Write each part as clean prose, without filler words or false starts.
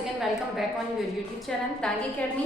Again welcome back on your YouTube channel Tangi academy.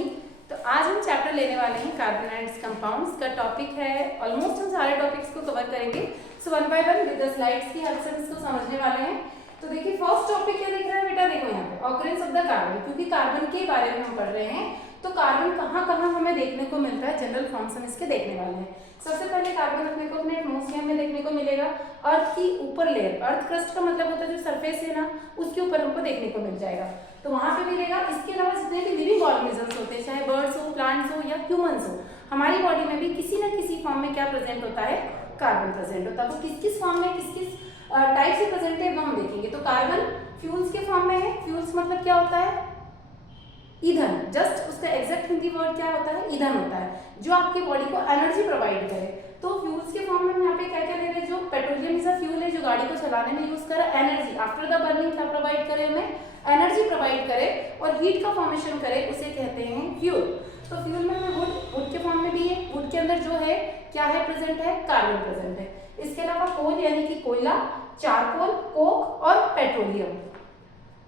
तो आज हम चैप्टर लेने वाले हैं कार्बोनाइड्स कंपाउंड्स का। टॉपिक है ऑलमोस्ट हम सारे टॉपिक्स को कवर करेंगे। So one by one with the slides की हेल्प से इसको समझने वाले हैं। तो देखिए फर्स्ट टॉपिक क्या दिख रहा है बेटा, देखो यहाँ पे ऑकरेंस ऑफ द कार्बन, क्योंकि कार्बन के बारे में हम पढ़ रहे हैं। तो कार्बन कहाँ कहाँ हमें देखने को मिलता है, जनरल फॉर्म्स हम इसके देखने वाले हैं। सबसे पहले कार्बन अपने को अपने एटमॉस्फेयर में देखने को मिलेगा। अर्थ की ऊपर लेयर, अर्थ क्रस्ट का मतलब होता है जो सरफेस है ना, उसके ऊपर हमको देखने को मिल जाएगा, तो वहां पे मिलेगा। इसके अलावा जितने भी लिविंग ऑर्गेनिजम्स होते हैं, चाहे बर्ड्स हो, प्लांट्स हो या ह्यूमंस हो, हमारी बॉडी में भी किसी न किसी फॉर्म में क्या प्रेजेंट होता है, कार्बन प्रेजेंट होता है। वो किस किस फॉर्म में किस किस टाइप से प्रेजेंट है वो हम देखेंगे। तो कार्बन फ्यूल्स के फॉर्म में है। फ्यूल्स मतलब क्या होता है, ईंधन। जस्ट उसका एग्जैक्ट हिंदी वर्ड क्या होता है, ईंधन होता है, जो आपकी बॉडी को एनर्जी प्रोवाइड करे। तो फ्यूल्स के फॉर्म में हम यहाँ पे क्या क्या ले रहे हैं, जो पेट्रोलियम इज अ फ्यूल है, जो गाड़ी को चलाने में यूज करे, एनर्जी आफ्टर द बर्निंग क्या प्रोवाइड करे, हमें एनर्जी प्रोवाइड करे और हीट का फॉर्मेशन करे, उसे कहते हैं फ्यूल। तो फ्यूल में हमें वुड के फॉर्म में भी है। वुड के अंदर जो है क्या है, प्रेजेंट है, कार्बन प्रेजेंट है। इसके अलावा कोल यानी कि कोयला, चारकोल, कोक और पेट्रोलियम।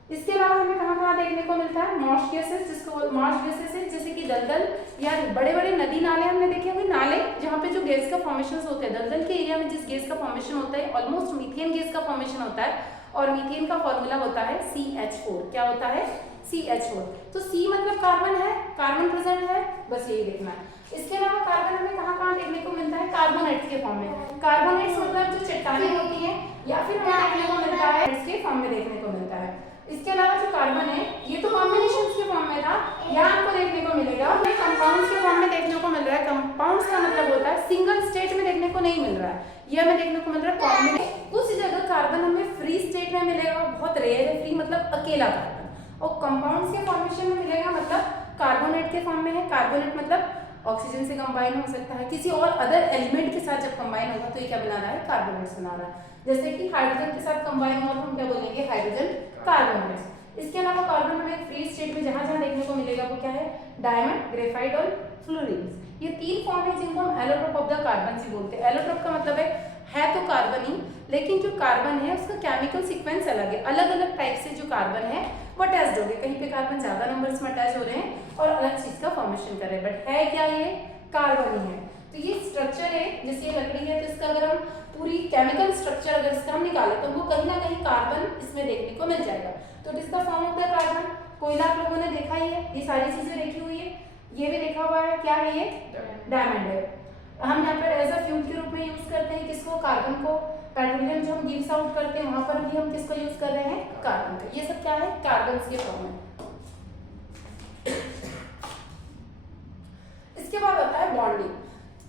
इसके अलावा हमें कहाँ कहाँ देखने को मिलता है, मॉर्श गैसेस, जिसको मॉर्श गैसेस है, जैसे कि दलदल या बड़े बड़े नदी नाले हमने देखे होंगे, नाले जहाँ पे जो गैस का फॉर्मेशन होते हैं। दलदल के एरिया में जिस गैस का फॉर्मेशन होता है, ऑलमोस्ट मीथेन गैस का फॉर्मेशन होता है, और मीथेन का फॉर्मूला होता है CH4। क्या होता है, CH4। तो C मतलब कार्बन है, कार्बन प्रेजेंट है, बस यही देखना है। इसके अलावा कार्बन हमें कहाँ कहाँ देखने को मिलता है, कार्बोनेट्स के फॉर्म में। कार्बोनेट्स मतलब जो चट्टानें होती हैं, या फिर हमें देखने को मिलता है इसके फॉर्म में देखने को मिलता है। इसके अलावा जो कार्बन है, ये तो कॉम्बिनेशंस के फॉर्म में था, यहाँ आपको देखने को मिलेगा कंपाउंड्स के फॉर्म में देखने को मिल रहा है। कंपाउंड्स का मतलब होता है सिंगल स्टेट में देखने को नहीं मिल रहा है, ये हमें देखने को मिल रहा है कॉम्बिनेशन। कुछ जगह कार्बन हमें फ्री स्टेट में मिलेगा, बहुत रेयर है, फ्री मतलब अकेला कार्बन, और कंपाउंड्स के फॉर्मेशन में मिलेगा मतलब कार्बोनेट के फॉर्म में है। कार्बोनेट मतलब ऑक्सीजन से कंबाइन हो सकता है, किसी और अदर एलिमेंट के साथ जब कंबाइन होगा तो ये क्या बना रहा है, कार्बोनेट्स बना रहा है। जैसे कि हाइड्रोजन के साथ कंबाइन हुआ तो हम क्या बोलेंगे, हाइड्रोजन कार्बोनेट्स। इसके अलावा कार्बन हमें फ्री स्टेट में जहां जहां देखने को मिलेगा वो क्या है, डायमंड, ग्रेफाइट और फ्लोरीन। ये तीन फॉर्म है जिनको हम एलोट्रोप ऑफ द कार्बन भी बोलते हैं। एलोट्रोप का मतलब है तो कार्बन ही, लेकिन जो कार्बन है उसका केमिकल सीक्वेंस अलग है। अलग अलग टाइप से जो कार्बन है वो अटैच्ड हो गए, कहीं पे कार्बन ज्यादा नंबर्स में अटैच हो रहे हैं और अलग चीज का फॉर्मेशन कर रहे हैं, बट है क्या, ये कार्बन ही है। तो ये स्ट्रक्चर है, जैसे ये लकड़ी है, तो इसका अगर हम पूरी केमिकल स्ट्रक्चर अगर इसका हम निकाले तो वो कहीं ना कहीं कार्बन इसमें देखने को मिल जाएगा। तो इसका फॉर्म ऑफ द कार्बन, कोयला आप लोगों ने देखा ही है, ये सारी चीजें देखी हुई है, ये भी देखा हुआ है, क्या है ये, डायमंड है। हम यहाँ पर एज अ फ्यूल के रूप में यूज करते हैं किसको, कार्बन को। पेट्रोलियम जो हम गिव्स आउट करते हैं वहां पर भी हम किसको यूज कर रहे हैं, कार्बन का। ये सब क्या है, कार्बन के फॉर्म है। इसके बाद होता है बॉन्डिंग।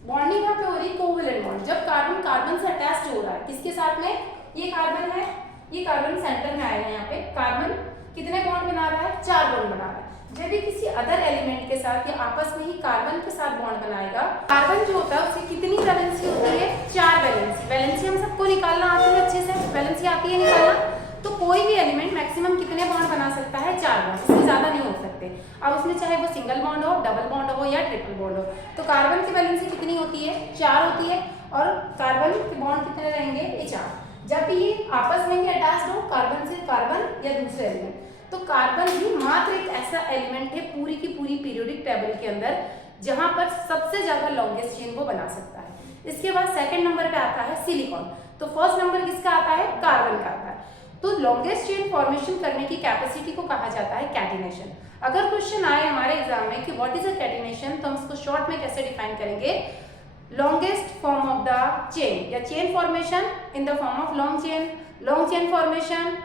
बॉन्डिंग यहाँ पे हो रही है कोवेलेंट बॉन्ड, जब कार्बन कार्बन से अटैच्ड हो रहा है, किसके साथ में, ये कार्बन है, ये कार्बन सेंटर में आएगा, यहाँ पे कार्बन कितने बॉन्ड बना रहा है, 4 बॉन्ड बना रहा है। जब भी किसी अदर एलिमेंट के साथ या आपस में ही कार्बन के साथ बॉन्ड बनाएगा, कार्बन जो होता है उसकी कितनी वैलेंसी होती है, 4 वैलेंसी। वैलेंसी हम सबको निकालना आती है अच्छे से, वैलेंसी आती है निकालना। तो कोई भी एलिमेंट मैक्सिमम कितने बॉन्ड बना सकता है, 4 बॉन्ड, इससे ज्यादा नहीं हो सकते। अब उसमें चाहे वो सिंगल बॉन्ड हो, डबल बॉन्ड हो या ट्रिपल बॉन्ड हो। तो कार्बन की वैलेंसी कितनी होती है, 4 होती है, और कार्बन के बॉन्ड कितने रहेंगे, ये 4। जब भी ये आपस में ही अटैच्ड हो, कार्बन से कार्बन या दूसरे एलिमेंट, तो कार्बन ही मात्र एक ऐसा एलिमेंट है पूरी की पूरी पीरियोडिक टेबल के अंदर जहां पर सबसे ज्यादा लॉन्गेस्ट चेन वो बना सकता है। इसके बाद सेकंड नंबर पे आता है सिलिकॉन। तो फर्स्ट नंबर किसका आता है, कार्बन का आता है। तो लॉन्गेस्ट चेन फॉर्मेशन करने की कैपेसिटी को कहा जाता है कैटिनेशन। अगर क्वेश्चन आए हमारे एग्जाम में कि व्हाट इज अ कैटिनेशन, तो हम इसको शॉर्ट में कैसे डिफाइन करेंगे, longest form of the chain या chain formation in the form of long chain formation,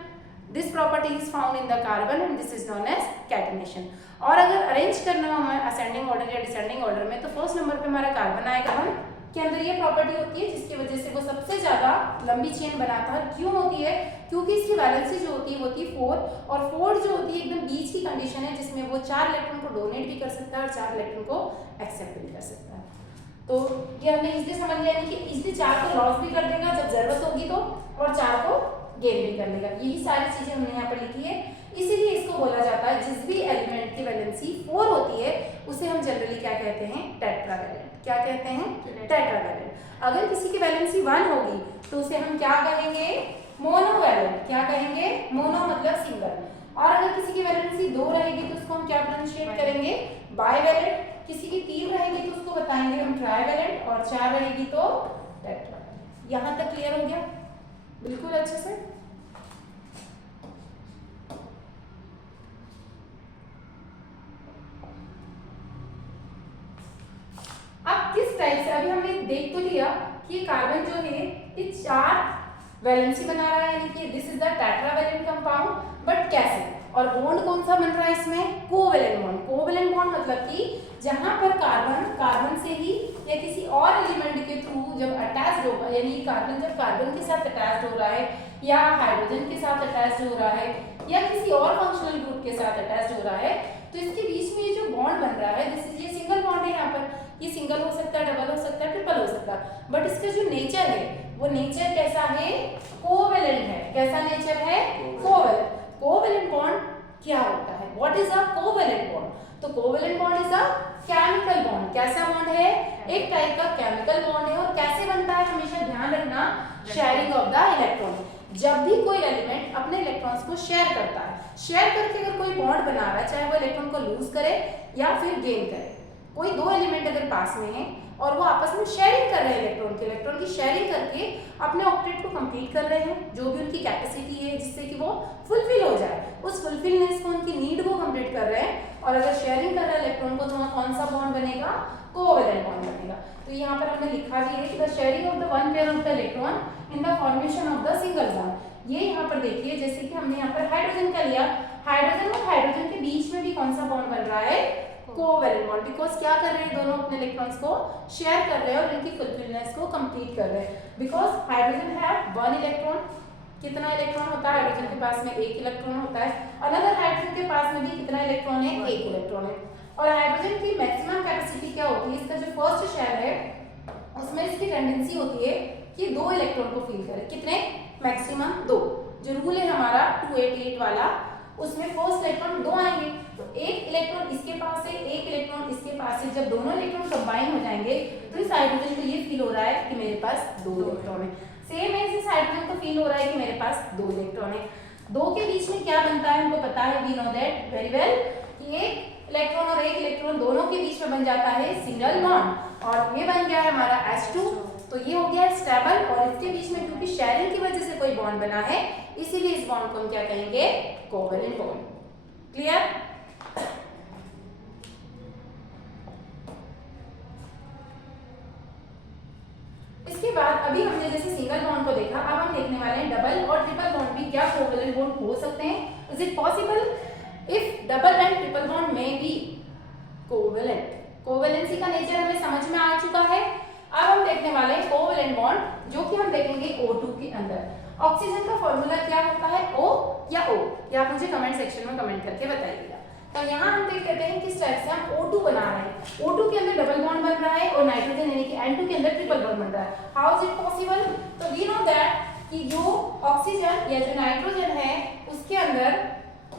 this property is found in the carbon and this is known as catenation. और अगर arrange करना हो हमें असेंडिंग ऑर्डर या descending order में, तो first number पे हमारा कार्बन आएगा, के अंदर ये प्रॉपर्टी होती है जिसकी वजह से वो सबसे ज्यादा लंबी चेन बनाता है। क्यों होती है, क्योंकि इसकी वैलेंसी जो होती है वो होती है 4, और 4 जो होती है एकदम बीच की कंडीशन है, जिसमें वो 4 इलेक्ट्रॉन को डोनेट भी कर सकता है और 4 इलेक्ट्रॉन को एक्सेप्ट भी कर सकता है। तो ये हमने इसलिए समझ लिया कि इसलिए 4 को लॉस भी कर देगा जब जरूरत होगी तो, और 4 को गेन भी कर लेगा। यही सारी चीजें हमने यहाँ पर लिखी है, इसीलिए इसको बोला जाता है जिस भी एलिमेंट की वैलेंसी 4 होती है उसे हम जनरली क्या कहते हैं, टेट्रावैलेंट। क्या कहते हैं, टेट्रावैलेंट। अगर किसी की वैलेंसी 1 होगी तो उसे हम क्या कहेंगे, मोनोवैलेंट। क्या कहेंगे, मोनो मतलब सिंगल। और अगर किसी की वैलेंसी 2 बाइवेलेंट, किसी की 3 रहेगी तो उसको बताएंगे हम ट्राइवेलेंट, और 4 रहेगी तो टेट्रावेलेंट। यहाँ तक क्लियर हो गया बिल्कुल अच्छे से? अब किस टाइप से, अभी हमने देख तो लिया कि कार्बन जो है ये 4 वैलेंसी बना रहा है, यानी कि this is the tetravalent compound, but कैसे? और बॉन्ड कौन सा बन रहा है इसमें? Covalent bond. कोवेलेंट बॉन्ड मतलब कि जहां पर कार्बन से ही या किसी और एलिमेंट के थ्रू जब अटैच्ड होगा, यानी कार्बन जब कार्बन के साथ अटैच्ड हो रहा है या हाइड्रोजन के साथ अटैच्ड हो रहा है या किसी और फंक्शनल ग्रुप के साथ अटैच्ड हो रहा है, तो इसके बीच में ये जो बॉन्ड बन रहा है, दिस इज ये सिंगल बॉन्ड है। यहाँ पर ये सिंगल हो सकता है, डबल हो सकता है, ट्रिपल हो सकता है, बट इसका जो नेचर है वो नेचर कैसा है? कोवेलेंट है। कैसा नेचर है? कोवेलेंट। कोवेलेंट बॉन्ड क्या होता है? What is a covalent bond? तो covalent bond is a chemical bond. कैसा बॉन्ड है? एक टाइप का केमिकल बॉन्ड है। और कैसे बनता है? हमेशा ध्यान रखना, शेयरिंग ऑफ द इलेक्ट्रॉन। जब भी कोई एलिमेंट अपने इलेक्ट्रॉन्स को शेयर करता है, शेयर करके अगर कोई बॉन्ड बना रहा है, चाहे वो इलेक्ट्रॉन को लूज करे या फिर गेन करे, कोई 2 एलिमेंट अगर पास में है और वो आपस में शेयरिंग कर रहे हैं, इलेक्ट्रॉन की शेयरिंग करके अपने ऑक्टेट को कंप्लीट कर रहे हैं, जो भी उनकी कैपेसिटी है जिससे कि वो फुलफिल हो जाए, उस फुलफिलनेस को, उनकी नीड को कंप्लीट कर रहे हैं। और अगर शेयरिंग कर रहे हैं इलेक्ट्रॉन को, तो वहाँ कौन सा बॉन्ड बनेगा? कोवेलेंट बॉन्ड बनेगा। तो यहाँ पर हमने लिखा भी है कि the sharing of the one pair of the electron in the formation of the single bond. ये यहाँ पर देखिए, जैसे कि हमने यहाँ पर हाइड्रोजन का लिया, हाइड्रोजन और हाइड्रोजन के बीच में भी कौन सा बॉन्ड बन रहा है? Covalent bond. बिकॉज क्या कर रहे हैं, दोनों अपने इलेक्ट्रॉन्स को शेयर कर रहे हैं और इनकी फुलफिलनेस को कंप्लीट कर रहे हैं। Because hydrogen have 1 electron. कितना इलेक्ट्रॉन होता है हाइड्रोजन के पास में? 1 इलेक्ट्रॉन होता है। अनदर हाइड्रोजन के पास में भी कितना इलेक्ट्रॉन है? 1 इलेक्ट्रॉन है। और हाइड्रोजन की मैक्सिमम कैपेसिटी क्या होती है? इसका जो फर्स्ट शेल है उसमें इसकी टेंडेंसी होती है कि 2 इलेक्ट्रॉन को फिल करे। कितने? मैक्सिमम 2। जो रूल है हमारा 288 वाला, उसमें फर्स्ट इलेक्ट्रॉन 2 आएंगे, तो 1 इलेक्ट्रॉन इसके पास है, 1 इलेक्ट्रॉन इसके पास है। जब दोनों इलेक्ट्रॉन कंबाइन हो जाएंगे तो इस हाइड्रोजन को ये फील हो रहा है कि मेरे पास 2 इलेक्ट्रॉन है। सेम है, इस हाइड्रोजन को फील हो रहा है कि मेरे पास 2 इलेक्ट्रॉन है। 2 के बीच में क्या बनता है हमको पता है, we know that very well, कि 1 इलेक्ट्रॉन और 1 इलेक्ट्रॉन दोनों के बीच में बन जाता है सिंगल बॉन्ड, और ये बन गया है हमारा H2। तो ये हो गया स्टेबल, और इसके बीच में क्योंकि शेयरिंग की वजह से कोई बॉन्ड बना है, इसीलिए इस बॉन्ड को हम क्या कहेंगे? Covalent bond. क्लियर? इसके बाद अभी हमने जैसे सिंगल बॉन्ड को देखा, अब हम देखने वाले हैं डबल और ट्रिपल बॉन्ड भी क्या कोवेलेंट बॉन्ड हो सकते हैं? Is it possible? If double and triple bond में बी कोवेलेंट। कोवेलेंसी का नेचर हमें समझ में आ चुका है। अब हम देखने वाले हैं कोवेलेंट बॉन्ड, जो कि हम देखेंगे O2 के अंदर। ऑक्सीजन का फॉर्मूला क्या होता है? O या O? ये आप मुझे कमेंट सेक्शन में कमेंट करके बताइएगा। तो यहाँ हम देख लेते हैं किस टाइप से हम O2 बना रहे हैं। O2 के अंदर डबल बॉन्ड बन रहा है और नाइट्रोजन यानी कि N2 के अंदर ट्रिपल बॉन्ड बन रहा है। How is it possible? तो वी नो दैट कि जो ऑक्सीजन या जो नाइट्रोजन है उसके अंदर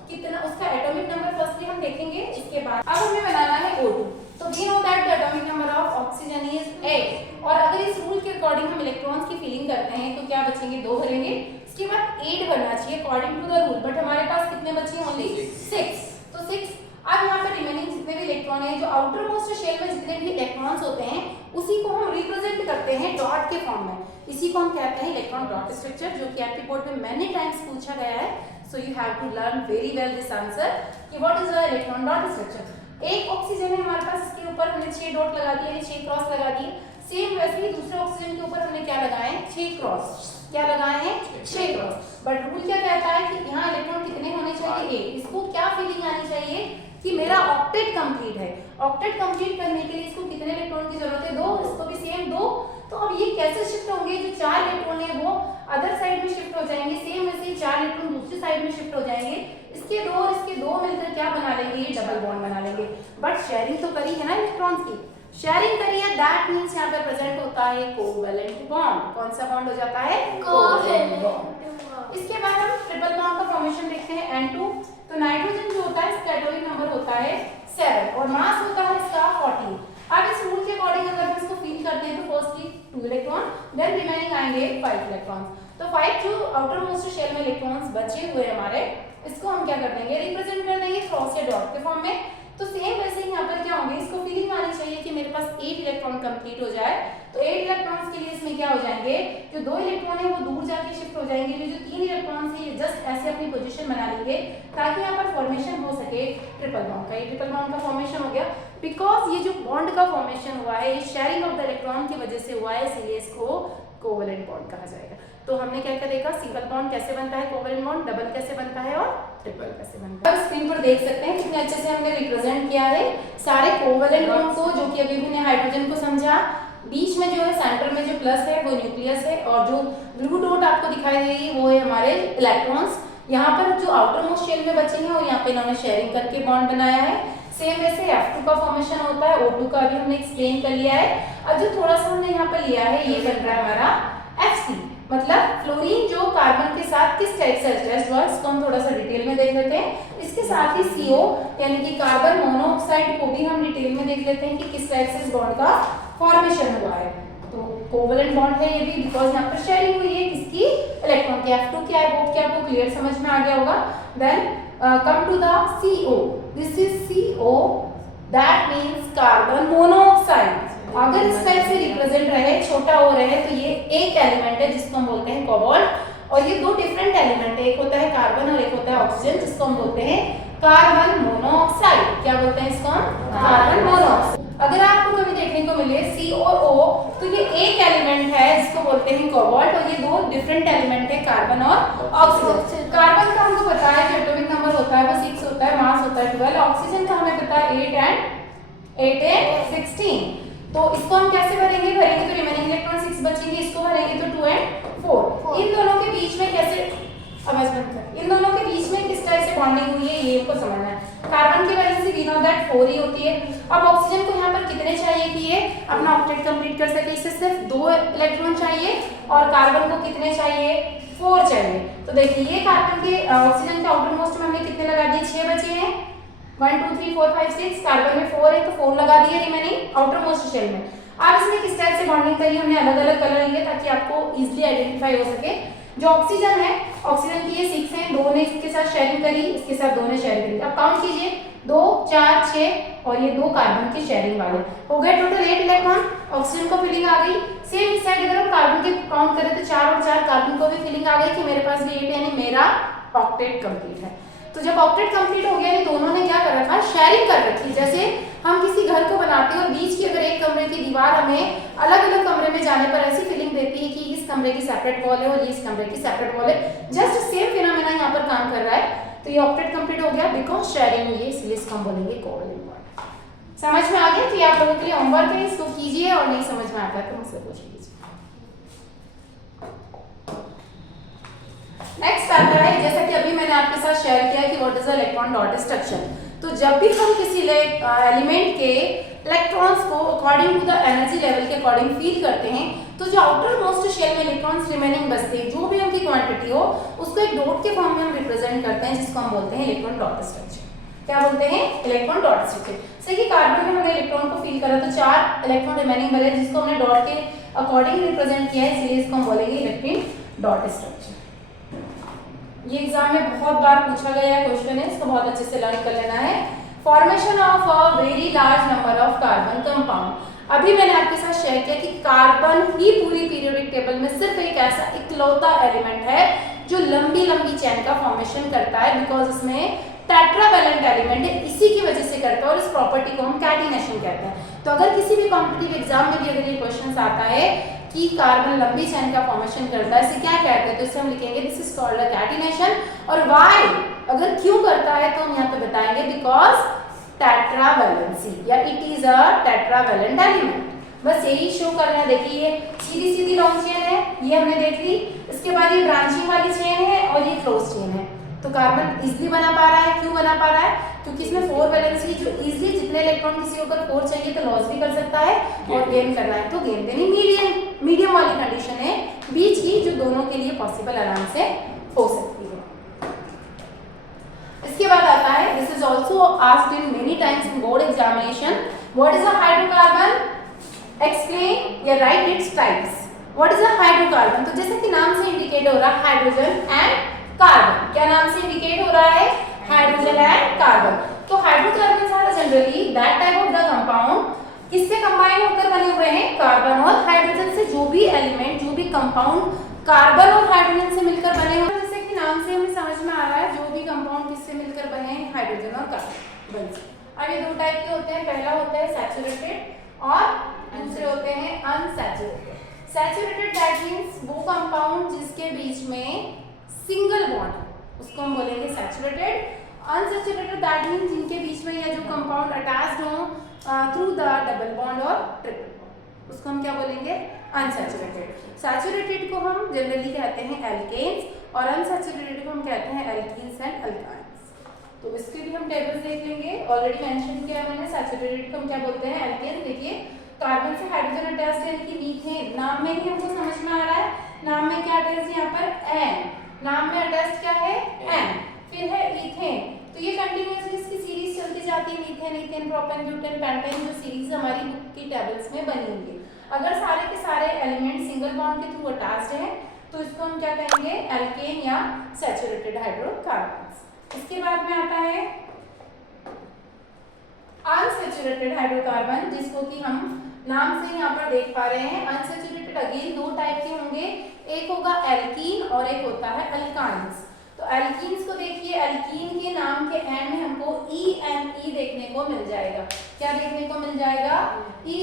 कितना, उसका एटॉमिक नंबर फर्स्टली हम देखेंगे, इसके बाद अब हमें बनाना है O2। तो we know that the atomic number of oxygen is 8, और अगर इस रूल के अकॉर्डिंग हम इलेक्ट्रॉन्स की फिलिंग करते हैं तो क्या बचेंगे? 2 भरेंगे। इसके बाद 8 बनना चाहिए according to the rule, but हमारे पास कितने बचे? ओनली 6। तो 6। अब यहाँ पर रिमेनिंग जितने भी इलेक्ट्रॉन है, जो आउटर मोस्ट शेल में जितने भी इलेक्ट्रॉन्स होते हैं, उसी को हम रिप्रेजेंट करते हैं डॉट के फॉर्म में। इसी को हम कहते हैं इलेक्ट्रॉन डॉट स्ट्रक्चर, जो कि आपके बोर्ड में मैनी टाइम्स पूछा गया है। So you have to learn very well this answer कि what is the electron dot structure. एक ऑक्सीजन है हमारे पास, इसके ऊपर हमने 6 डॉट लगा दिए, 6 क्रॉस लगा दिए। सेम वैसे ही दूसरे ऑक्सीजन के ऊपर हमने क्या लगाए हैं? 6 क्रॉस। क्या लगाए हैं? 6 क्रॉस। बट रूल क्या कहता है कि यहाँ इलेक्ट्रॉन कितने होने चाहिए? 1। इसको क्या फीलिंग आनी चाहिए कि मेरा ऑक्टेट कंप्लीट है। ऑक्टेट कंप्लीट करने के लिए इसको कितने इलेक्ट्रॉन की जरूरत है? 2। इसको भी सेम 2। तो अब ये कैसे शिफ्ट होंगे? जो 4 इलेक्ट्रॉन है वो अदर साइड में शिफ्ट हो जाएंगे, सेम वैसे ही 4 इलेक्ट्रॉन दूसरी साइड में शिफ्ट हो जाएंगे। इसके 2 और इसके 2 मिलकर क्या बना लेंगे? ये डबल बॉन्ड बना लेंगे। बट शेयरिंग तो करी है ना इलेक्ट्रॉन्स की, शेयरिंग करी है, दैट मींस यहाँ पे प्रेजेंट होता है कोवेलेंट बॉन्ड। कौन सा बॉन्ड हो जाता है? Covalent bond. इसके बाद हम ट्रिपल बॉन्ड का फॉर्मेशन देखते हैं N2। तो नाइट्रोजन जो होता है इसका एटॉमिक नंबर होता है 7 और मास होता है इसका 14। अब इस रूल के अकॉर्डिंग अगर हम इसको फिल करते हैं तो फर्स्टली 2 इलेक्ट्रॉन, देन रिमेनिंग आएंगे 5 इलेक्ट्रॉन्स। तो 5 जो आउटर मोस्ट शेल में इलेक्ट्रॉन्स बचे हुए हमारे, इसको हम क्या कर देंगे? रिप्रेजेंट कर देंगे क्रॉस या डॉट के फॉर्म में। तो सेम वैसे ही यहाँ पर क्या होंगे, इसको फीलिंग आनी चाहिए कि मेरे पास 8 इलेक्ट्रॉन कंप्लीट हो जाए। तो 8 इलेक्ट्रॉन्स के लिए इसमें क्या हो जाएंगे, जो 2 इलेक्ट्रॉन है वो दूर जाके शिफ्ट हो जाएंगे, जो 3 इलेक्ट्रॉन्स है ये जस्ट ऐसे अपनी पोजीशन बना लेंगे ताकि यहाँ पर फॉर्मेशन हो सके ट्रिपल बॉन्ड का। ये ट्रिपल बॉन्ड का फॉर्मेशन हो गया बिकॉज ये जो बॉन्ड का फॉर्मेशन हुआ है ये शेयरिंग ऑफ द इलेक्ट्रॉन की वजह से हुआ है, इसलिए इसको कोवेलेंट बॉन्ड कहा जाएगा। तो हमने क्या क्या देखा, सिंगल बॉन्ड कैसे बनता है, कोवेलेंट बॉन्ड, डबल कैसे बनता है और ट्रिपल कैसे बनता है। स्क्रीन पर देख सकते हैं कितने अच्छे से हमने रिप्रेजेंट किया है सारे कोवेलेंट बॉन्ड को, जो कि अभी हमने हाइड्रोजन को समझा। बीच में जो है सेंटर में जो प्लस है वो न्यूक्लियस है, और जो ब्लू डॉट आपको दिखाई दे रही है वो है हमारे इलेक्ट्रॉन्स। यहाँ पर जो आउटर मोस्ट शेल में बचे हैं और यहाँ पे इन्होंने शेयरिंग करके बॉन्ड बनाया है। सेम वैसे F2 का फॉर्मेशन होता है, O2 का भी हमने एक्सप्लेन कर लिया है। अब जो थोड़ा सा हमने यहाँ पर लिया है ये बन रहा है हमारा FC, मतलब फ्लोरीन जो कार्बन के साथ किस टाइप से अटैच्ड हुआ है, इसको हम थोड़ा सा डिटेल में देख लेते हैं। इसके साथ ही CO यानी कि कार्बन मोनोऑक्साइड को भी हम डिटेल में देख लेते हैं कि किस टाइप से इस बॉन्ड का फॉर्मेशन हुआ है। तो कोवेलेंट बॉन्ड है ये भी, बिकॉज यहाँ पर शेयरिंग हुई है किसकी, इलेक्ट्रॉन की। F2 क्या है, वो क्या आपको क्लियर समझ में आ गया होगा। Then come to the CO, this is CO, that means carbon monoxide. अगर इस टाइप से रिप्रेजेंट रहे, छोटा हो रहे, तो ये एक एलिमेंट है जिसको हम बोलते हैं कोबाल्ट, और ये दो डिफरेंट एलिमेंट है, एक होता है कार्बन और एक होता है ऑक्सीजन, जिसको हम बोलते हैं कार्बन मोनोऑक्साइड। क्या बोलते हैं इसको हम, कार्बन मोनोऑक्साइड। अगर आपको कभी देखने को मिले C और O, तो ये एक एलिमेंट है जिसको बोलते हैं कोबाल्ट, और ये दो डिफरेंट एलिमेंट है कार्बन और ऑक्सीजन। कार्बन का हमको पता है जो एटॉमिक नंबर होता है वो 6 होता है, मास होता है 12। ऑक्सीजन का हमें पता है 8 एंड 16। तो इसको हम कैसे भरेंगे तो रिमेनिंग इलेक्ट्रॉन 6 बचेंगे, इसको भरेंगे तो 2 एंड 4। इन दोनों के बीच में कैसे, आवाज बंद कर, इन दोनों के बीच में किस टाइप से बॉन्डिंग हुई है ये हमको समझना है। कार्बन की वैलेंसी वी नो दैट 4 ही होती है। अब ऑक्सीजन को यहाँ पर कितने चाहिए कि ये अपना ऑक्टेट कंप्लीट कर सके, इसे सिर्फ 2 इलेक्ट्रॉन चाहिए, और कार्बन को कितने चाहिए, 4 चाहिए। तो देखिए ये कार्बन के ऑक्सीजन के आउटर मोस्ट में हमने कितने लगा दिए, 6 बचे हैं, 1 2 3 4 5 6, कार्बन में 4 है तो 4 लगा दिए रिमेनिंग आउटर मोस्ट शेल में। अब इसमें किस टाइप से बॉन्डिंग करी, हमने अलग अलग कलर लिए ताकि आपको इजीली आइडेंटिफाई हो सके। जो ऑक्सीजन है, ऑक्सीजन की ये 6 हैं, 2 ने इसके साथ शेयरिंग करी, इसके साथ 2 ने शेयरिंग करी। अब काउंट कीजिए, 2 4 6 और ये 2 कार्बन के शेयरिंग वाले हो गए, टोटल 8 इलेक्ट्रॉन। ऑक्सीजन को फिलिंग आ गई। सेम इस साइड अगर हम कार्बन के काउंट करें तो 4 और 4 कार्बन को भी फिलिंग आ गई कि मेरे पास भी 8 यानी मेरा ऑक्टेट कंप्लीट है। तो जब ऑक्टेट कंप्लीट हो गया यानी दोनों ने क्या कर रखा, शेयरिंग कर रखी। जैसे हम किसी घर को बनाते हैं और बीच की अगर एक कमरे की दीवार हमें अलग अलग कमरे में जाने पर ऐसी फीलिंग देती है कि इस कमरे की सेपरेट वॉल है और इस कमरे की सेपरेट वॉल है, जस्ट सेम फिनोमेना यहाँ पर काम कर रहा है। तो ये ऑक्टेट कंप्लीट हो गया बिकॉज शेयरिंग हुई है, इसलिए इसको हम बोलेंगे कोवेलेंट बॉन्ड। समझ में आ गया? तो ये आप लोगों के लिए होमवर्क है, इसको कीजिए और नहीं समझ में आता है तो मुझसे पूछ लीजिए। नेक्स्ट आता है, जैसा कि अभी मैंने आपके साथ शेयर किया कि what is the electron dot structure. तो जब भी हम किसी एलिमेंट के इलेक्ट्रॉन्स को according to the energy level के अकॉर्डिंग फील करते हैं, तो जो आउटर मोस्ट शेल में इलेक्ट्रॉन्स रिमेनिंग बचते हैं, जो भी उनकी क्वांटिटी हो, उसको एक डॉट के फॉर्म में हम रिप्रेजेंट करते हैं, जिसको हम बोलते हैं इलेक्ट्रॉन डॉट स्ट्रक्चर। क्या बोलते हैं? Electron dot structure. जैसे कि कार्बन में हमने इलेक्ट्रॉन को फील करा तो 4 इलेक्ट्रॉन रिमेनिंग बचे, जिसको हमने डॉट के अकॉर्डिंग रिप्रेजेंट किया है, इसलिए इसको हम बोलेंगे इलेक्ट्रॉन डॉट स्ट्रक्चर। ये एग्जाम में बहुत बार पूछा गया है क्वेश्चन है, इसको बहुत अच्छे से लर्न कर लेना है। Formation of a very large number of carbon compound. अभी मैंने आपके साथ शेयर किया कि कार्बन ही पूरी पीरियोडिक टेबल में सिर्फ एक ऐसा इकलौता एलिमेंट है जो लंबी लंबी चेन का फॉर्मेशन करता है, बिकॉज इसमें टेट्रावैलेंट एलिमेंट है, इसी की वजह से करता है, और इस प्रॉपर्टी को हम कैटिनेशन कहते हैं। तो अगर किसी भी कॉम्पिटिटिव एग्जाम में भी अगर ये क्वेश्चन आता है कि कार्बन लंबी चेन का फॉर्मेशन करता है, इसे क्या कहते हैं, तो इसे हम लिखेंगे this is called a catenation. और व्हाई, अगर क्यों करता है तो हम यहाँ पे बताएंगे बिकॉज टेट्रावैलेंसी, या it is a tetravalent element. बस यही शो कर रहे हैं। देखिए ये सीधी सीधी लॉन्ग चेन है, ये हमने देख ली। इसके बाद ये ब्रांचिंग वाली चेन है और ये क्लोज चेन है। तो कार्बन इजीली बना पा रहा है, क्यों बना पा रहा है? क्योंकि इसमें 4 वैलेंसी, जो इजीली जितने इलेक्ट्रॉन किसी को अगर 4 चाहिए तो लॉस भी कर सकता है और गेन करना है तो गेन देनी। मीडियम वाली कंडीशन है बीच की, जो दोनों के लिए पॉसिबल आराम से हो सकती है। इसके बाद आता है, this is also asked in many times in board examination, what is a hydrocarbon? Explain या write its types. What is a hydrocarbon? तो जैसे कि नाम से इंडिकेट हो रहा है हाइड्रोजन एंड कार्बन। क्या नाम से इंडिकेट हो रहा है? Hydrogen and carbon. तो hydrocarbon are generally that type of the किससे कंबाइन होकर बने हुए हैं? कार्बन और हाइड्रोजन से। जो भी एलिमेंट, जो भी कंपाउंड कार्बन और हाइड्रोजन से मिलकर बने हुए, जैसे कि नाम से हमें समझ में आ रहा है, जो भी कंपाउंड किससे मिलकर बने हैं? हाइड्रोजन और कार्बन से। अब ये दो टाइप के होते हैं, पहला होता है सैचुरेटेड और दूसरे होते हैं अनसैचुरेटेड। सैचुरेटेड दैट मींस वो कंपाउंड जिसके बीच में सिंगल बॉन्ड, उसको हम बोलेंगे सैचुरेटेड। अनसैचुरेटेड दैट मींस जिनके बीच में ये जो कंपाउंड अटैच्ड हो थ्रू द डबल बॉन्ड और ट्रिपल बॉन्ड, उसको हम क्या बोलेंगे? अनसैचुरेटेड। सैचुरेटेड को हम जनरली कहते हैं एल्केन्स और अनसैचुरेटेड को हम कहते हैं एल्कीन्स एंड अल्काइन्स। तो इसके भी हम टेबल्स देख लेंगे। ऑलरेडी मेंशन किया मैंने, सैचुरेटेड को हम क्या बोलते हैं? एल्केन। देखिए कार्बन से हाइड्रोजन अटैच्ड है कि मीथेन, नाम में ही हमको समझ में आ रहा है। नाम में क्या अटैच्ड है? यहाँ पर एन, नाम में अटैच्ड क्या है? एन। फिर है इथेन, तो ये कंटिन्यूअसली इसकी सीरीज चलती जाती है, methane, ethane, propane, butane, pentane, जो सीरीज हमारी बुक की टेबल्स में बनी हुई है। अगर सारे के सारे एलिमेंट सिंगल बॉन्ड के थ्रू अटैच्ड हैं तो इसको हम क्या कहेंगे? एल्केन या सैचुरेटेड हाइड्रोकार्बन्स। इसके बाद में आता है अनसैचुरेटेड हाइड्रोकार्बन, जिसको कि हम नाम से यहाँ पर देख पा रहे हैं। अनसैचुरेटेड अगेन दो टाइप के होंगे, एक होगा एल्कीन और एक होता है अल्काइंस। तो एल्कीन्स को देखिए, एल्कीन के नाम के एंड में हमको ई देखने को मिल जाएगा। क्या देखने को मिल जाएगा? ई।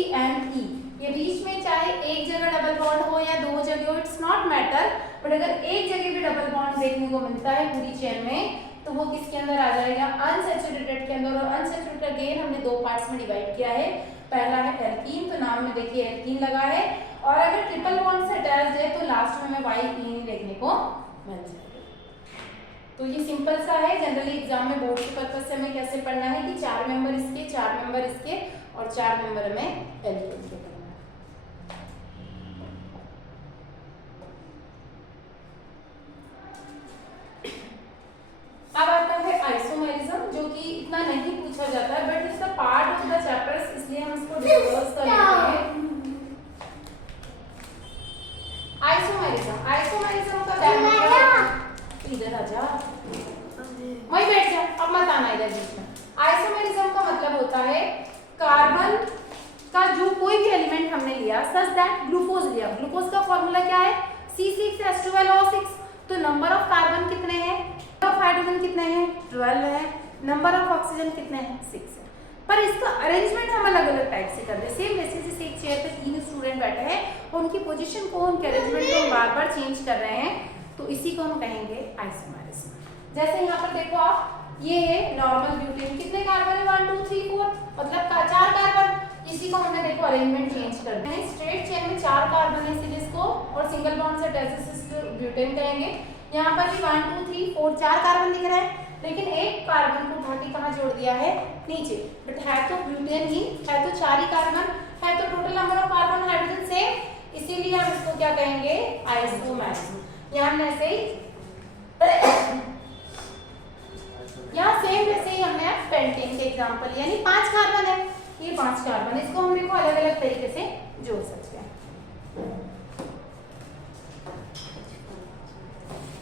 ये बीच में चाहे एक जगह डबल बॉन्ड हो या दो जगह हो, इट्स नॉट मैटर, बट अगर एक जगह भी डबल बॉन्ड देखने को मिलता है पूरी चेन में तो वो किसके अंदर आ जाएगा? अनसैचुरेटेड के अंदर। और अनसैचुरेटेड अगेन हमने दो पार्ट्स में डिवाइड किया है। पहला है एल्कीन, तो नाम में देखिए एल्कीन लगा है, और अगर ट्रिपल बॉन्ड से अटैच्ड है तो लास्ट में हमें वाई देखने को मिल जाएगा। तो ये सिंपल सा है। जनरली एग्जाम में बोर्ड के पर्पज से हमें कैसे पढ़ना है कि 4 मेंबर इसके, 4 मेंबर इसके और 4 मेंबर हमें एल्केन के पढ़ना है। अब आता है आइसोमेरिज्म, जो कि इतना नहीं पूछा जाता है बट इसका पार्ट ऑफ द चैप्टर्स, इसलिए हम इसको डिस्कस कर लेते हैं। आइसोमेरिज्म का क्या मतलब? इधर आ जा, वहीं बैठ जा, अब मत आना इधर बीच में। आइसोमेरिज्म का मतलब होता है कार्बन का जो कोई भी एलिमेंट हमने लिया, सच दैट ग्लूकोज लिया, ग्लूकोज का फॉर्मूला क्या है? C6H12O6। तो नंबर ऑफ कार्बन कितने हैं? नंबर ऑफ हाइड्रोजन कितने हैं? 12 है। नंबर ऑफ ऑक्सीजन कितने हैं? 6 है। पर इसका अरेंजमेंट हम अलग अलग टाइप से कर रहे हैं। सेम वैसे जैसे एक चेयर पे 3 स्टूडेंट बैठे हैं और उनकी पोजीशन को, उनके अरेंजमेंट को बार बार चेंज कर रहे हैं, तो इसी को हम कहेंगे आइसोमेरिज्म। जैसे यहाँ पर देखो आप, ये है नॉर्मल ब्यूटेन, कितने कार्बन है? 1 2 3 4, मतलब 4 कार्बन। इसी को हमने देखो अरेंजमेंट चेंज कर दिया है। स्ट्रेट चेन में 4 कार्बन है इसीलिए इसको, और सिंगल बॉन्ड से अटैच्ड ब्यूटेन कहेंगे। यहाँ पर भी 1 2 3 4 4 कार्बन दिख रहा है, लेकिन एक कार्बन को उठा के कहाँ जोड़ दिया है? नीचे। बट है तो ब्यूटेन ही, है तो 4 ही कार्बन, है तो total number of carbon hydrogen same, इसीलिए हम इसको क्या कहेंगे? आइसोमेरिज्म। यहाँ ऐसे ही यहाँ सेम वैसे ही हमने पेंटेन के एग्जांपल, यानी 5 कार्बन है, ये 5 कार्बन, इसको हम देखो अलग अलग तरीके से जोड़ सकते हैं।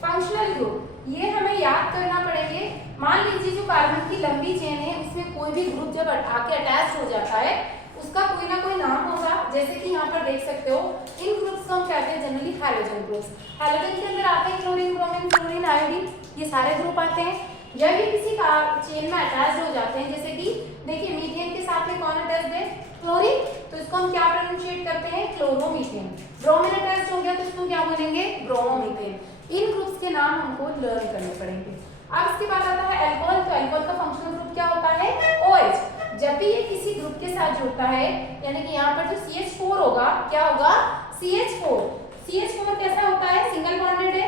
फंक्शनल ग्रुप, ये हमें याद करना पड़ेंगे। मान लीजिए जो कार्बन की लंबी चेन है उसमें कोई भी ग्रुप जब आके अटैच हो जाता है उसका कोई ना कोई नाम होगा। जैसे कि यहाँ पर देख सकते हो, इन ग्रुप्स को हम कहते हैं जनरली हैलोजन ग्रुप्स। हैलोजन के अंदर आते हैं क्लोरीन, ब्रोमीन, फ्लोरीन, आयोडीन, ये सारे ग्रुप आते हैं। जब ये किसी चेन में अटैच हो जाते हैं, जैसे कि देखिए मीथेन के साथ में कौन अटैच्ड है? क्लोरीन, तो इसको हम क्या प्रोनाउंशिएट करते हैं? क्लोरोमीथेन। ब्रोमीन अटैच्ड हो गया तो इसको क्या बोलेंगे? ब्रोमोमीथेन। इन ग्रुप्स के नाम हमको लर्न करने पड़ेंगे। अब इसके बाद आता है अल्कोहल। तो अल्कोहल का फंक्शनल ग्रुप क्या होता है? OH। जब भी ये किसी ग्रुप के साथ जुड़ता है, यानी कि यहाँ पर जो CH4 होगा, क्या होगा? CH4। CH4 कैसा होता है? सिंगल बॉन्डेड है,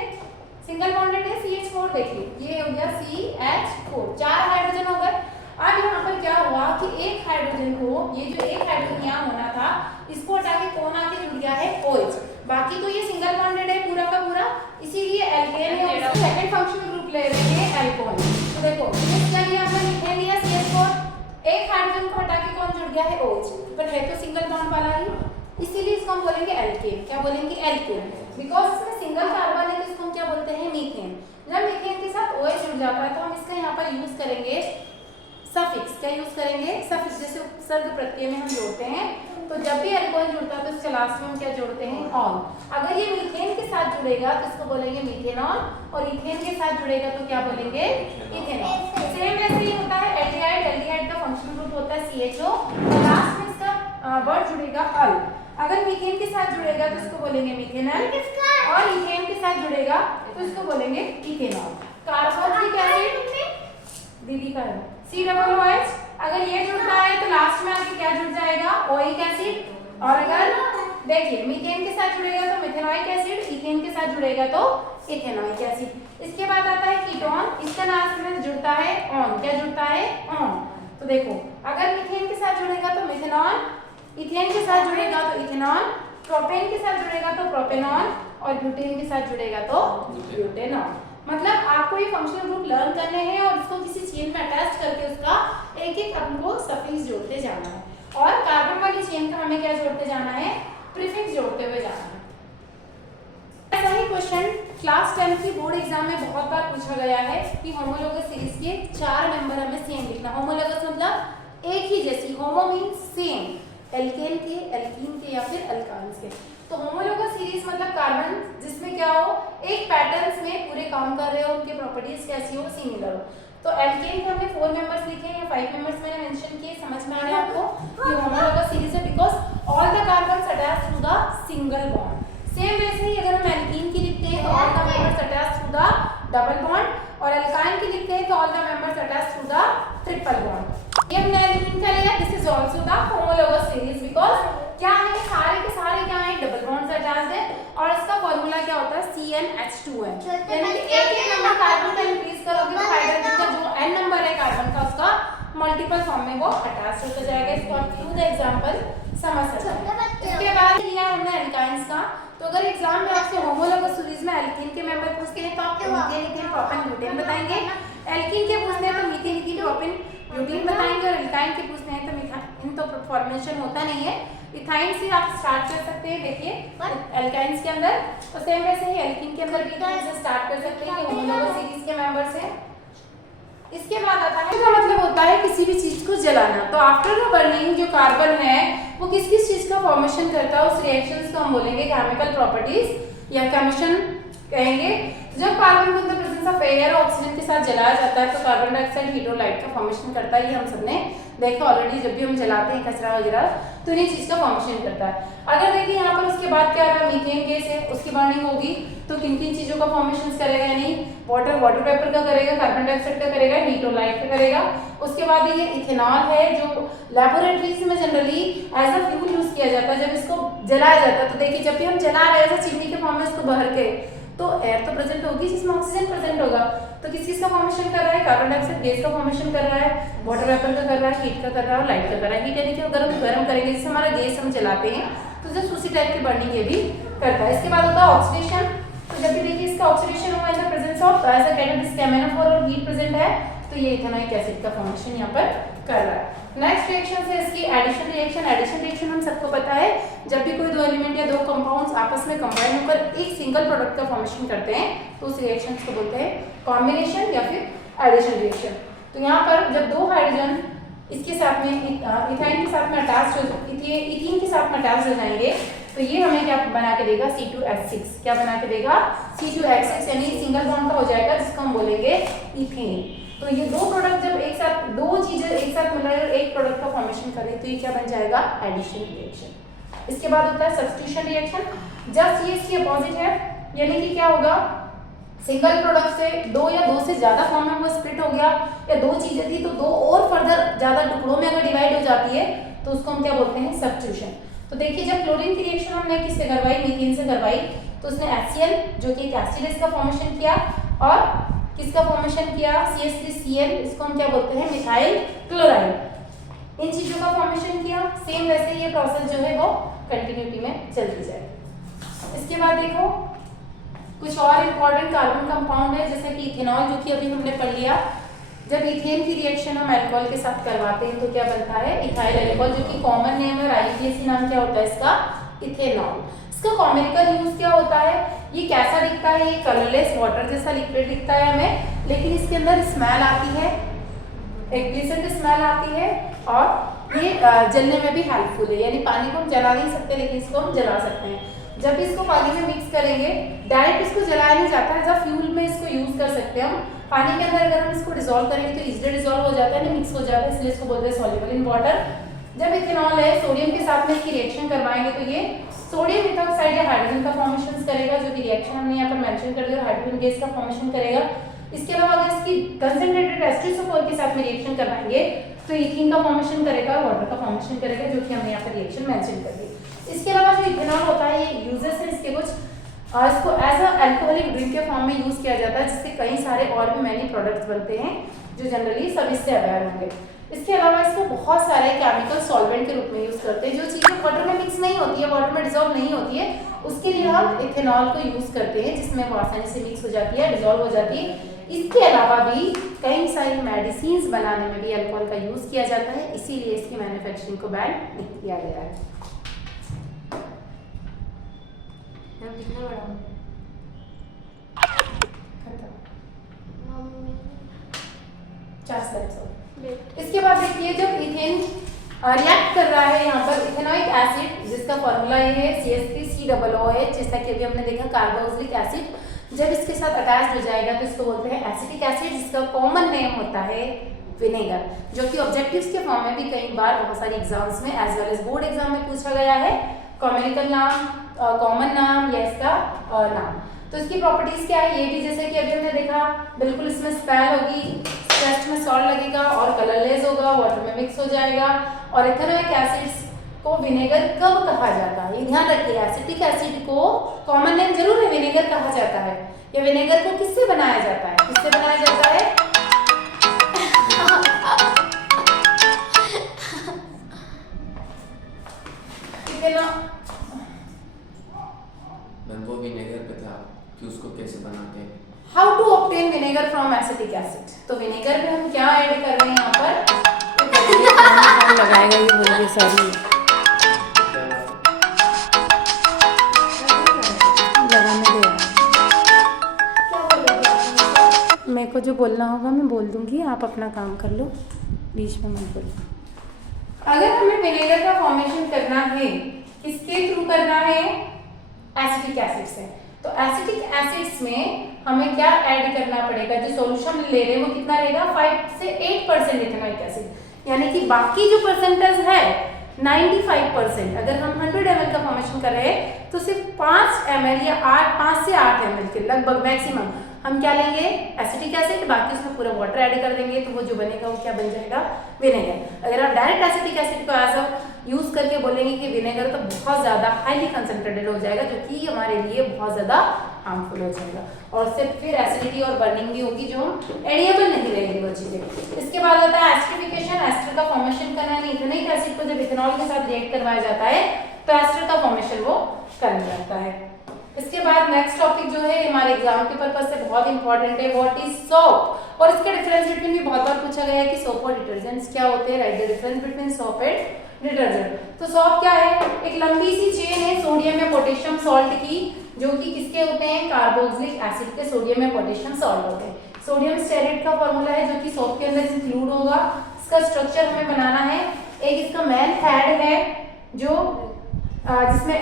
सिंगल बॉन्डेड है CH4। देखिए ये हो गया CH4, 4 हाइड्रोजन हो गए। अब यहाँ पर क्या हुआ कि एक हाइड्रोजन को, ये जो एक हाइड्रोजन यहाँ होना था, इसको हटा के कौन आके जुड़ गया है? OH। बाकी तो ये सिंगल बॉन्डेड है पूरा का पूरा, इसीलिए एल्केन है। और सेकंड फंक्शनल ग्रुप ले रहे हैं अल्कोहल। तो देखो क्या लिया हमने? मीथेन लिया CH4, एक हाइड्रोजन को हटा के कौन जुड़ गया है? OH, पर है तो सिंगल बॉन्ड वाला ही, इसीलिए इसको हम बोलेंगे एल्केन। क्या बोलेंगे? एल्केन। बिकॉज इसमें सिंगल कार्बन है तो इसको हम क्या बोलते हैं? मीथेन। जब मीथेन के साथ OH जुड़ जाता है तो हम इसका यहाँ पर यूज करेंगे सफिक्स। क्या यूज करेंगे, सफिक्स, जैसे उपसर्ग प्रत्यय में हम जोड़ते हैं तो जब भी अल्कोहल जुड़ता है तो इसके लास्ट में हम क्या जोड़ते हैं, ऑन। अगर ये मीथेन के साथ जुड़ेगा तो इसको बोलेंगे मीथेनॉल, और इथेन के साथ जुड़ेगा तो क्या बोलेंगे, इथेनॉल। सेम वैसे ही होता है एल्डिहाइड, एल्डिहाइड का फंक्शनल ग्रुप होता है CHO, लास्ट में इसका वर्ड जुड़ेगा अल। अगर मीथेन के साथ जुड़ेगा तो इसको बोलेंगे मीथेनॉल, और इथेन के साथ जुड़ेगा तो इसको बोलेंगे इथेनॉल। कार्बोक्सिलिक एसिड दीदी का है COOH, अगर ये जुड़ता है तो लास्ट में आके क्या जुड़ जाएगा, ओइक एसिड। और अगर देखिए मीथेन के साथ जुड़ेगा तो मिथेनोइक एसिड, इथेन के साथ जुड़ेगा तो इथेनोइक एसिड। इसके बाद आता है कीटोन, इसका लास्ट में जुड़ता है ऑन, क्या जुड़ता है, ऑन। तो देखो अगर मीथेन के साथ जुड़ेगा तो मिथेनॉल, इथेन के साथ जुड़ेगा तो इथेनॉल, प्रोपेन के साथ जुड़ेगा तो प्रोपेनॉल, और ब्यूटेन के साथ जुड़ेगा तो ब्यूटेनॉल। मतलब आपको ये फंक्शनल ग्रुप लर्न करने हैं और इसको किसी चेन में अटैच करके उसका एक एक हमको सफिक्स जोड़ते जाना है, और कार्बन वाली चेन का हमें क्या जोड़ते जाना है, प्रीफिक्स जोड़ते हुए जाना है। ऐसा ही क्वेश्चन क्लास 10 की बोर्ड एग्जाम में बहुत बार पूछा गया है कि होमोलोगस सीरीज के 4 मेंबर हमें सेम लिखना। होमोलोगस मतलब एक ही जैसी, होमो मींस सेम, एल्केन के, एल्कीन के या फिर अल्कान्स के। तो होमोलोगस सीरीज मतलब कार्बन जिसमें क्या हो, एक पैटर्न्स में पूरे काम कर रहे हो, उनके प्रॉपर्टीज कैसी हो, सिमिलर हो। तो एल्केन के हमने 4 मेंबर्स लिखे हैं या 5 मेंबर्स मैंने मेंशन किए, समझ में आ रहा है आपको कि होमोलोगस सीरीज है because all the carbons attached to the single bond. Same वैसे ही अगर हम एल्कीन की लिखते हैं तो all the members attached to the double bond, और एल्काइन की लिखते हैं तो all the members attached to the triple bond. ये हमने एल्कीन का लिया, this is also the homologous series because क्या है, सारे के सारे क्या है, डबल बॉन्ड से अटैच्ड है, और इसका फार्मूला क्या होता है, CnH2n। यानी कि एक एक नंबर कार्बन का इंक्रीज करोगे तो हाइड्रोजन का जो n नंबर है कार्बन का उसका मल्टीपल फॉर्म में वो अटैच होता जाएगा। इसको आप थ्रू द एग्जांपल समझ सकते हैं। इसके बाद लिया हमने एल्काइंस का, तो अगर एग्जाम में आपसे होमोलोगस सीरीज में एल्कीन के मेंबर पूछते हैं तो आप मीथेन, इथेन, प्रोपेन, ब्यूटेन बताएंगे। एल्कीन के पूछते हैं तो मीथेन, इथेन, प्रोपेन, ब्यूटेन बताएंगे, और एल्काइन के पूछते हैं तो मिथाइन तो फॉर्मेशन होता नहीं है, इथाइन से आप स्टार्ट कर सकते हैं। देखिए एल्काइंस के अंदर, तो सेम वैसे ही एल्कीन के अंदर भी इथाइन से स्टार्ट कर सकते हैं कि होमोलोगस सीरीज के मेंबर्स हैं। इसके बाद आता है, इसका मतलब होता है किसी भी चीज को जलाना। तो आफ्टर द बर्निंग जो कार्बन है वो किस किस चीज का फॉर्मेशन करता है, उस रिएक्शंस को हम बोलेंगे केमिकल प्रॉपर्टीज या केमिशन कहेंगे। जब कार्बन के अंदर प्रेजेंस ऑफ एयर और ऑक्सीजन के साथ जलाया जाता है तो कार्बन डाइऑक्साइड हीड्रोलाइट का फॉर्मेशन करता है। ये हम सबने देखा ऑलरेडी, जब भी हम जलाते हैं कचरा वगैरह तो इन्हीं चीज का फॉर्मेशन करता है। अगर देखिए यहाँ पर उसके बाद क्या रहा, मीथेन गैस है, उसकी बर्निंग होगी तो किन किन चीजों का फॉर्मेशन करेगा, यानी वाटर वेपर का करेगा, कार्बन डाइऑक्साइड का करेगा, हीड्रोलाइट का करेगा। उसके बाद ये इथेनॉल है जो लैबोरेटरीज में generally as a fuel use किया जाता है जब इसको जलाया जाता है। तो देखिए जब भी हम जला रहे हैं चीनी के फॉर्म में इसको बहर के, तो एयर तो प्रेजेंट होगी जिसमें ऑक्सीजन प्रेजेंट होगा, तो किस चीज का फॉर्मेशन कर रहा है, कार्बन डाइऑक्साइड गैस का फॉर्मेशन कर रहा है, वाटर वेपर का कर रहा है, हीट का कर रहा है, और लाइट का कर रहा है। हीट यानी कि अगर हम गर्म करेंगे जिससे हमारा गैस हम जलाते हैं तो जस्ट उसी टाइप की बर्निंग ये भी करता है। इसके बाद होता है ऑक्सीडेशन। तो जब भी देखिए इसका ऑक्सीडेशन हुआ in the presence of as a catalyst KMnO4 और हीट प्रेजेंट है तो ये इथेनोइक एसिड का फॉर्मेशन यहाँ पर कर रहा है। नेक्स्ट रिएक्शन है इसकी एडिशन रिएक्शन। एडिशन रिएक्शन हम सबको पता है, जब भी कोई दो एलिमेंट या दो कंपाउंड्स आपस में कंबाइन होकर एक सिंगल प्रोडक्ट का फॉर्मेशन करते हैं तो उस रिएक्शन को बोलते हैं कॉम्बिनेशन या फिर एडिशन रिएक्शन। तो यहाँ पर जब दो हाइड्रोजन इसके साथ में इथाइन के साथ में अटैच हो, इथीन के साथ में अटैच हो जाएंगे तो ये हमें क्या बना के देगा, C2H6। क्या बना के देगा, C2H6, यानी सिंगल बॉन्ड का हो जाएगा जिसको हम बोलेंगे इथेन। तो ये दो प्रोडक्ट जब एक साथ, दो चीजें एक साथ मिल रही है एक प्रोडक्ट का फॉर्मेशन करें तो ये क्या बन जाएगा, एडिशन रिएक्शन। इसके बाद होता है सब्स्टिट्यूशन रिएक्शन। जस्ट ये इसकी अपोजिट है, यानी कि क्या होगा, सिंगल प्रोडक्ट से दो या दो से ज्यादा फॉर्म में वो स्प्लिट हो गया, या दो चीजें थी तो दो और फर्दर ज्यादा टुकड़ों में अगर डिवाइड हो जाती है तो उसको हम क्या बोलते हैं, सब्स्टिट्यूशन। तो देखिए जब क्लोरीन की रिएक्शन हमने किससे करवाई, मीथेन से करवाई, तो उसने HCl जो कि एक एसिड है इसका फॉर्मेशन किया, और किसका फॉर्मेशन किया, CH3Cl, इसको हम क्या बोलते हैं, मिथाइल क्लोराइड। इन चीजों का फॉर्मेशन किया। सेम वैसे ये प्रोसेस जो है वो कंटिन्यूटी में चलती जाएगी। इसके बाद देखो कुछ और इम्पोर्टेंट कार्बन कंपाउंड है जैसे कि इथेनॉल, जो कि अभी हमने पढ़ लिया। जब इथेन की रिएक्शन हम अल्कोहल के साथ करवाते हैं तो क्या बनता है, इथाइल अल्कोहल, जो कि कॉमन नेम है, IUPAC नाम क्या होता है इसका, इथेनॉल। इसका केमिकल यूज क्या होता है, ये कैसा दिखता है, ये कलरलेस वाटर जैसा लिक्विड दिखता है हमें, लेकिन इसके अंदर स्मेल आती है, एक प्लीजेंट स्मेल आती है और ये जलने में भी हेल्पफुल है, यानी पानी को हम जला नहीं सकते लेकिन इसको हम जला सकते हैं। जब इसको पानी में मिक्स करेंगे, डायरेक्ट इसको जलाया नहीं जाता है, जब फ्यूल में इसको यूज कर सकते हैं हम। पानी के अंदर अगर हम इसको डिसॉल्व करेंगे तो इजीली डिसॉल्व हो जाता है, नहीं मिक्स हो जाता है, इसलिए इसको बोलते हैं सॉल्युबल इन वाटर। जब इथेनॉल है सोडियम के साथ में इसकी रिएक्शन करवाएंगे तो ये सोडियम इथॉक्साइड या हाइड्रोजन का फॉर्मेशन करेगा, जो कि रिएक्शन हमने यहाँ पर मेंशन कर दिया, हाइड्रोजन गैस का फॉर्मेशन करेगा। इसके अलावा अगर इसकी कंसंट्रेटेड H2SO4 के साथ में रिएक्शन करवाएंगे तो इथीन का फॉर्मेशन करेगा, वाटर का फॉर्मेशन करेगा, जो कि हमने यहाँ पर रिएक्शन मेंशन कर दी। इसके अलावा जो इथेनॉल होता है ये यूजेस है इसके कुछ, इसको एज अ अल्कोहलिक ड्रिंक के फॉर्म में यूज किया जाता है, जिससे कई सारे और भी मैनी प्रोडक्ट्स बनते हैं जो जनरली सब इससे अवेयर होंगे। इसके अलावा इसको बहुत सारे केमिकल सॉल्वेंट के रूप में यूज करते हैं, जो चीजें वाटर में मिक्स नहीं होती है, वाटर में डिसॉल्व नहीं होती है, उसके लिए हम इथेनॉल को यूज करते हैं, जिसमें वो आसानी से मिक्स हो जाती है, डिसॉल्व हो जाती है। इसके अलावा भी कई सारी मेडिसिन बनाने में भी अल्कोहल का यूज किया जाता है, इसीलिए इसकी मैन्युफैक्चरिंग को बैन नहीं किया गया है। कितना बड़ा इसके बाद देखिए जब इथेन रिएक्ट कर रहा है यहाँ पर इथेनॉइक एसिड, जिसका फॉर्मूला ये है CH3COOH, जैसा कि अभी हमने देखा कार्बोक्सिलिक एसिड, जब इसके साथ अटैच हो जाएगा तो इसको बोलते हैं एसिटिक एसिड, जिसका कॉमन नेम होता है विनेगर, जो कि ऑब्जेक्टिव्स के फॉर्म में भी कई बार बहुत सारी एग्जाम्स में as well as board exam में पूछा गया है। कॉमेडिकल नाम, कॉमन नाम या इसका नाम। तो इसकी प्रॉपर्टीज क्या है, ये भी जैसे कि अभी हमने देखा, बिल्कुल इसमें स्पेल होगी, टेस्ट में सॉल्ट लगेगा और कलरलेस होगा, वाटर में मिक्स हो जाएगा। और इथेनॉइक एसिड्स को विनेगर कब कहा जाता है, ये ध्यान रखिए, एसिटिक एसिड को कॉमन नेम जरूर है विनेगर कहा जाता है। ये विनेगर को किससे बनाया जाता है, किससे बनाया जाता है? वो विनेगर पे था कि उसको कैसे बनाते हैं, how to obtain vinegar from acetic acid. तो विनेगर में हम क्या ऐड कर रहे हैं यहाँ पर, लगाएगा ये बोलिए सारी लगाने दे, मेरे को जो बोलना होगा मैं बोल दूंगी, आप अपना काम कर लो, बीच में मत बोलो। अगर हमें विनेगर का फॉर्मेशन करना है, किसके थ्रू करना है, एसिटिक एसिड से, तो एसिटिक एसिड्स में हमें क्या ऐड करना पड़ेगा, जो सॉल्यूशन ले रहे हैं वो कितना रहेगा, 5 से 8% इथेनॉइक एसिड, यानी कि बाकी जो परसेंटेज है 95%, अगर हम 100 ml का फॉर्मेशन कर रहे हैं तो सिर्फ 5 ml या 5 से 8 ml के लगभग मैक्सिमम हम क्या लेंगे, एसिटिक एसिड, बाकी उसमें पूरा वाटर ऐड कर देंगे, तो वो जो बनेगा वो क्या बन जाएगा, विनेगर। अगर आप डायरेक्ट एसिटिक एसिड को एज अ यूज करके बोलेंगे कि विनेगर, तो बहुत ज्यादा हाईली कंसंट्रेटेड हो जाएगा, जो कि हमारे लिए बहुत ज्यादा हार्मफुल हो जाएगा, और उससे फिर एसिडिटी और बर्निंग भी होगी, जो एडिएबल नहीं रहेगी वो चीजें। इसके बाद आता है एस्टरिफिकेशन, एस्टर का फॉर्मेशन करना है। इथेनॉइक एसिड को जब इथेनॉल के साथ रिएक्ट करवाया जाता है तो एस्टर का फॉर्मेशन वो करना रहता है। इसके बाद नेक्स्ट टॉपिक जो है हमारे एग्जाम के पर्पज से बहुत इंपॉर्टेंट है, व्हाट इज सोप, और इसका डिफरेंस बिटवीन भी बहुत बार पूछा गया है कि सोप और डिटर्जेंट्स क्या होते हैं, right the difference between soap and detergent. तो सोप क्या है, एक लंबी सी चेन है सोडियम या पोटेशियम सॉल्ट की, जो कि किसके होते हैं, कार्बोक्सिलिक एसिड के सोडियम या पोटेशियम सॉल्ट होते हैं। सोडियम स्टेरेट का फॉर्मूला है जो कि सोप के अंदर इंक्लूड होगा। इसका स्ट्रक्चर हमें बनाना है, एक इसका मेन हेड है जो जिसमें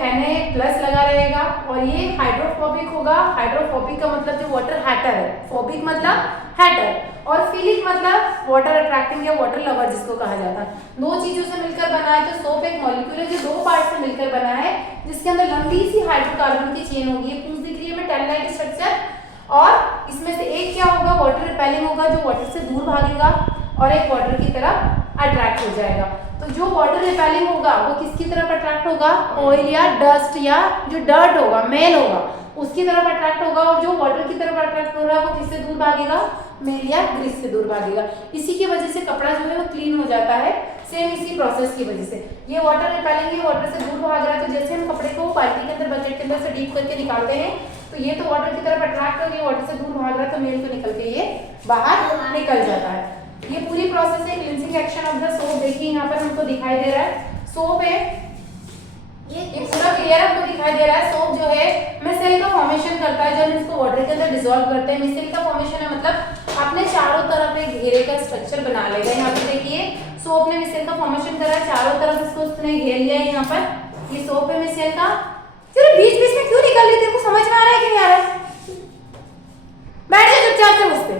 Na+ लगा रहेगा, और ये हाइड्रोफोबिक होगा। हाइड्रोफोबिक का मतलब जो वाटर हैटर है, फोबिक मतलब हैटर, और फिलिक मतलब वाटर अट्रैक्टिंग या वाटर लवर जिसको कहा जाता है। दो चीजों से मिलकर बना है, तो सोप एक मॉलिक्यूल है जो दो पार्ट से मिलकर बना है, जिसके अंदर लंबी सी हाइड्रोकार्बन की चेन होगी, पूछ दिख रही है हमें, 10 लाइक स्ट्रक्चर, और इसमें से एक क्या होगा, वाटर रिपेलिंग होगा, जो वाटर से दूर भागेगा, और एक वाटर की तरफ अट्रैक्ट हो जाएगा। तो जो वाटर रिपेलिंग होगा वो किसकी तरफ अट्रैक्ट होगा, ऑयल या डस्ट या जो डर्ट होगा, मेल होगा, उसकी तरफ अट्रैक्ट होगा, और जो वाटर की तरफ अट्रैक्ट हो रहा है वो किससे दूर भागेगा, मेल या ग्रीस से दूर भागेगा। इसी की वजह से कपड़ा जो है वो क्लीन हो जाता है, सेम इसी प्रोसेस की वजह से। ये वाटर रिपेलिंग है, वाटर से दूर भाग रहा है, तो जैसे हम कपड़े को बाल्टी के अंदर, बकेट के अंदर से डीप करके निकालते हैं, तो ये तो वाटर की तरफ अट्रैक्ट हो गया, वाटर से दूर भाग रहा है, तो मेल को निकल के ये बाहर निकल जाता है। ये पूरी प्रोसेस है cleansing action of the soap. देखिए यहाँ पर हमको दिखाई दे रहा है सोप है, ये पूरा क्लियर आपको दिखाई दे रहा है। सोप जो है मिसेल का फॉर्मेशन करता है, जब इसको वाटर के अंदर डिसॉल्व करते हैं, मिसेल का फॉर्मेशन है मतलब अपने चारों तरफ एक घेरे का स्ट्रक्चर बना लेगा। यहाँ पे देखिए सोप ने मिसेल का फॉर्मेशन करा, चारों तरफ इसको उसने घेर लिया है। यहाँ पर ये सोप है मिसेल का। तेरे बीच बीच में क्यों निकल रही है? तेरे को समझ में आ रहा है कि नहीं आ रहा है? बैठ जा चुपचाप से उस पे।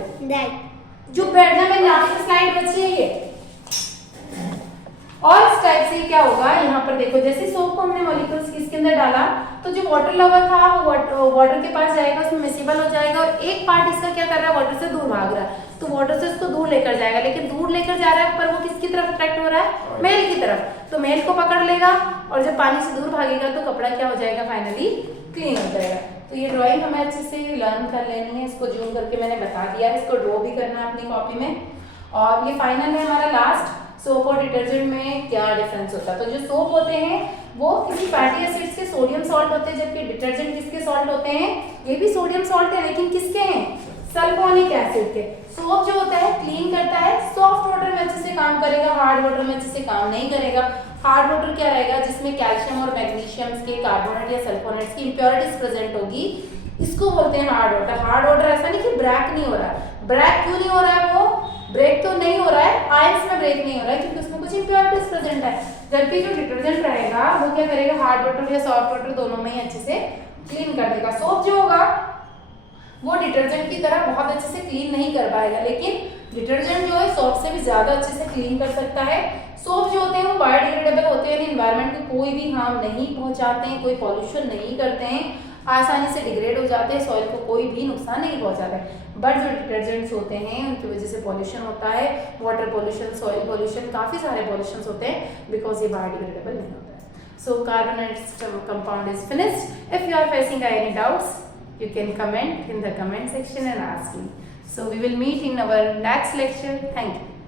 चुप बैठ जा, मेरी लास्ट स्लाइड बची है ये। और इस टाइप से क्या होगा, यहाँ पर देखो जैसे सोप को हमने मॉलिक्यूल्स इसके अंदर डाला तो जो वाटर लवर था वो वाटर के पास जाएगा, उसमें मिसिबल हो जाएगा और एक पार्ट इसका क्या कर रहा है, वाटर से दूर भाग रहा है, तो वाटर से इसको दूर लेकर जाएगा। लेकिन दूर लेकर जा रहा है पर वो किसकी तरफ अट्रैक्ट हो रहा है, मेल की तरफ, तो मेल को पकड़ लेगा और जब पानी से दूर भागेगा तो कपड़ा क्या हो जाएगा, फाइनली क्लीन हो जाएगा। तो ये ड्राइंग हमें अच्छे से लर्न कर लेनी है, इसको जूम करके मैंने बता दिया है, इसको ड्रॉ भी करना है अपनी कॉपी में। और ये फाइनल है हमारा लास्ट, सोप और डिटर्जेंट में क्या डिफरेंस होता है। तो जो सोप होते हैं वो किसी फैटी एसिड्स के सोडियम सॉल्ट होते हैं, जबकि डिटर्जेंट किसके सॉल्ट होते हैं, ये भी सोडियम सॉल्ट है लेकिन किसके हैं, सल्फोनिक एसिड के। सोप जो होता है क्लीन करता है, सॉफ्ट वाटर में अच्छे से काम करेगा, हार्ड वाटर में अच्छे से काम नहीं करेगा। हार्ड वाटर क्या रहेगा, जिसमें कैल्शियम और मैग्नीशियम के कार्बोनेट या सल्फोनेट्स की इंप्योरिटीज प्रेजेंट होगी, इसको बोलते हैं हार्ड वाटर। हार्ड वाटर ऐसा नहीं कि ब्रेक नहीं हो रहा है, ब्रेक क्यों नहीं हो रहा है, वो ब्रेक तो नहीं हो रहा है, आयंस में ब्रेक नहीं हो रहा है क्योंकि उसमें कुछ इंप्योरिटीज प्रेजेंट है। जबकि जो डिटर्जेंट रहेगा वो क्या करेगा, हार्ड वाटर या सॉफ्ट वाटर दोनों में ही अच्छे से क्लीन कर देगा। सोप जो होगा वो डिटर्जेंट की तरह बहुत अच्छे से क्लीन नहीं कर पाएगा, लेकिन डिटर्जेंट जो है सोप से भी ज्यादा अच्छे से क्लीन कर सकता है। सोप जो होते हैं वो बायोडिग्रेडेबल होते हैं, यानी एनवायरनमेंट को कोई भी हार्म नहीं पहुंचाते हैं, कोई पॉल्यूशन नहीं करते हैं, आसानी से डिग्रेड हो जाते हैं, सॉइल को कोई भी नुकसान नहीं पहुंचाते हैं। बट जो डिटर्जेंट्स होते हैं उनकी वजह से पॉल्यूशन होता है, वाटर पॉल्यूशन, सॉइल पॉल्यूशन, काफ़ी सारे पॉल्यूशन होते हैं बिकॉज ये बायोडिग्रेडेबल नहीं होता है। So carbonate compound is finished. If you are facing any doubts you can comment in the comment section and ask me. So we will meet in our next lecture. Thank you.